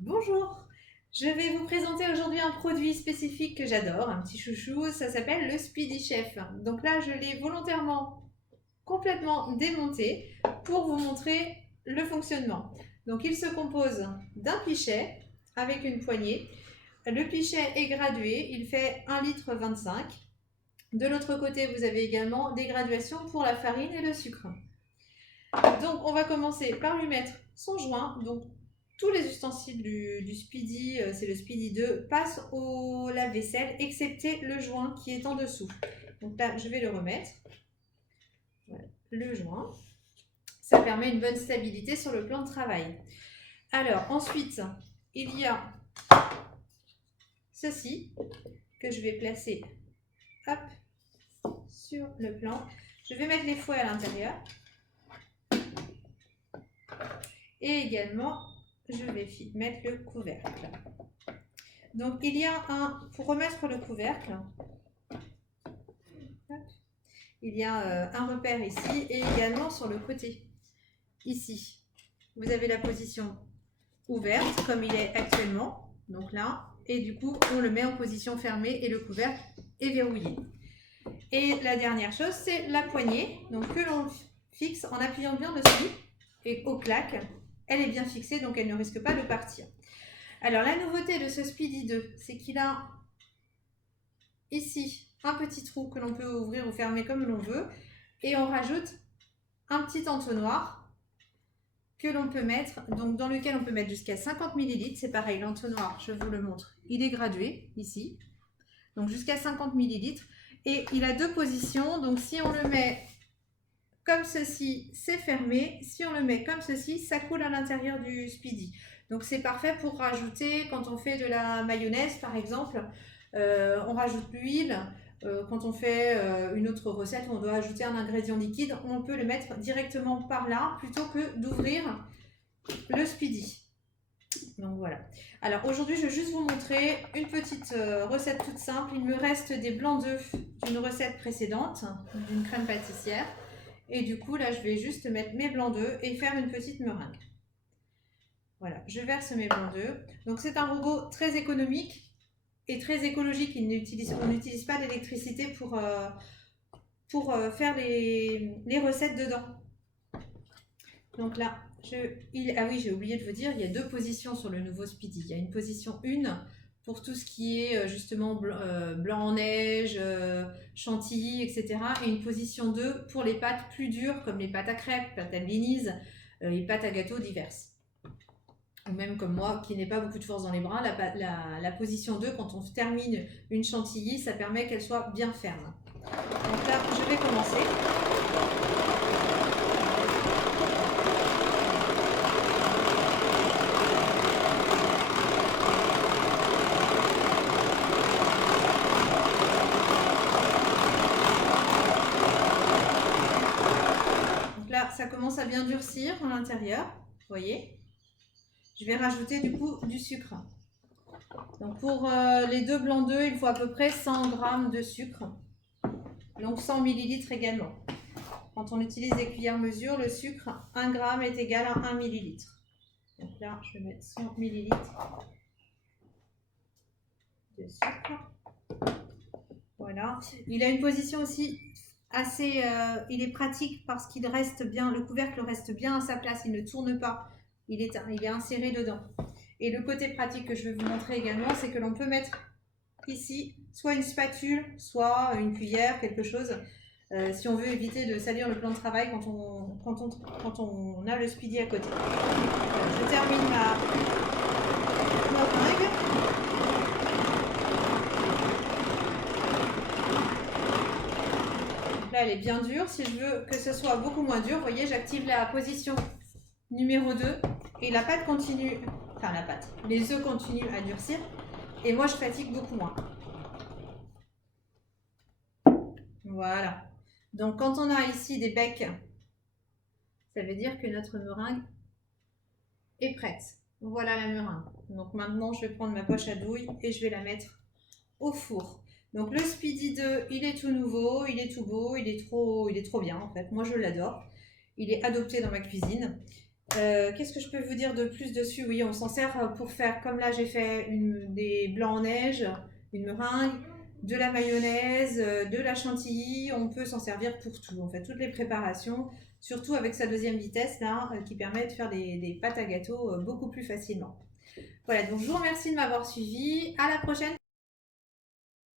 Bonjour, je vais vous présenter aujourd'hui un produit spécifique que j'adore, un petit chouchou, ça s'appelle le Speedy Chef. Donc là, je l'ai volontairement complètement démonté pour vous montrer le fonctionnement. Donc il se compose d'un pichet avec une poignée. Le pichet est gradué, il fait 1,25 litre. De l'autre côté, vous avez également des graduations pour la farine et le sucre. Donc on va commencer par lui mettre son joint. Donc tous les ustensiles du Speedy, c'est le Speedy 2, passent au lave-vaisselle, excepté le joint qui est en dessous. Donc là, je vais le remettre. Voilà, le joint. Ça permet une bonne stabilité sur le plan de travail. Alors, ensuite, il y a ceci que je vais placer hop, sur le plan. Je vais mettre les fouets à l'intérieur. Et également, je vais mettre le couvercle. Donc, il y a pour remettre le couvercle, il y a un repère ici et également sur le côté. Ici, vous avez la position ouverte comme il est actuellement. Donc là, et du coup, on le met en position fermée et le couvercle est verrouillé. Et la dernière chose, c'est la poignée, donc que l'on fixe en appuyant bien dessus et au clac, elle est bien fixée, donc elle ne risque pas de partir. Alors la nouveauté de ce Speedy 2, c'est qu'il a ici un petit trou que l'on peut ouvrir ou fermer comme l'on veut, et on rajoute un petit entonnoir que l'on peut mettre, donc dans lequel on peut mettre jusqu'à 50 ml. C'est pareil, l'entonnoir, je vous le montre, il est gradué ici, donc jusqu'à 50 ml. Et il a deux positions, donc si on le met comme ceci, c'est fermé. Si on le met comme ceci, ça coule à l'intérieur du Speedy. Donc c'est parfait pour rajouter, quand on fait de la mayonnaise par exemple, on rajoute l'huile. Quand on fait une autre recette, on doit ajouter un ingrédient liquide, on peut le mettre directement par là plutôt que d'ouvrir le Speedy. Donc voilà. Alors aujourd'hui, je vais juste vous montrer une petite recette toute simple. Il me reste des blancs d'œufs d'une recette précédente, d'une crème pâtissière. Et du coup, là, je vais juste mettre mes blancs d'œufs et faire une petite meringue. Voilà, je verse mes blancs d'œufs. Donc c'est un robot très économique et très écologique. On n'utilise pas d'électricité pour faire les recettes dedans. Donc là, ah oui, j'ai oublié de vous dire, il y a deux positions sur le nouveau Speedy. Il y a une position 1 pour tout ce qui est justement blanc en neige, chantilly, etc. Et une position 2 pour les pâtes plus dures, comme les pâtes à crêpes, pâtes à blinis, les pâtes à gâteau diverses. Ou même comme moi, qui n'ai pas beaucoup de force dans les bras, la position 2, quand on termine une chantilly, ça permet qu'elle soit bien ferme. Donc là, je vais commencer. Ça commence à bien durcir à l'intérieur, vous voyez. Je vais rajouter du coup du sucre. Donc pour les deux blancs d'œufs, il faut à peu près 100 g de sucre. Donc 100 ml également. Quand on utilise des cuillères mesure, le sucre, 1 g est égal à 1 ml. Donc là, je vais mettre 100 ml de sucre. Voilà. Il a une position aussi assez, il est pratique parce qu'il reste bien, le couvercle reste bien à sa place, il ne tourne pas, il est inséré dedans. Et le côté pratique que je vais vous montrer également, c'est que l'on peut mettre ici soit une spatule, soit une cuillère, quelque chose, si on veut éviter de salir le plan de travail quand on a le Speedy à côté. Je termine ma meringue. Là, elle est bien dure. Si je veux que ce soit beaucoup moins dur, vous voyez, j'active la position numéro 2 et la pâte continue, enfin la pâte, les œufs continuent à durcir et moi je fatigue beaucoup moins. Voilà. Donc quand on a ici des becs, ça veut dire que notre meringue est prête. Voilà la meringue. Donc maintenant je vais prendre ma poche à douille et je vais la mettre au four. Donc le Speedy 2, il est tout nouveau, il est tout beau, il est trop bien en fait. Moi je l'adore. Il est adopté dans ma cuisine. Qu'est-ce que je peux vous dire de plus dessus? Oui, on s'en sert pour faire, comme là j'ai fait des blancs en neige, une meringue, de la mayonnaise, de la chantilly. On peut s'en servir pour tout, en fait, toutes les préparations, surtout avec sa deuxième vitesse là, qui permet de faire des pâtes à gâteau beaucoup plus facilement. Voilà, donc je vous remercie de m'avoir suivi. À la prochaine!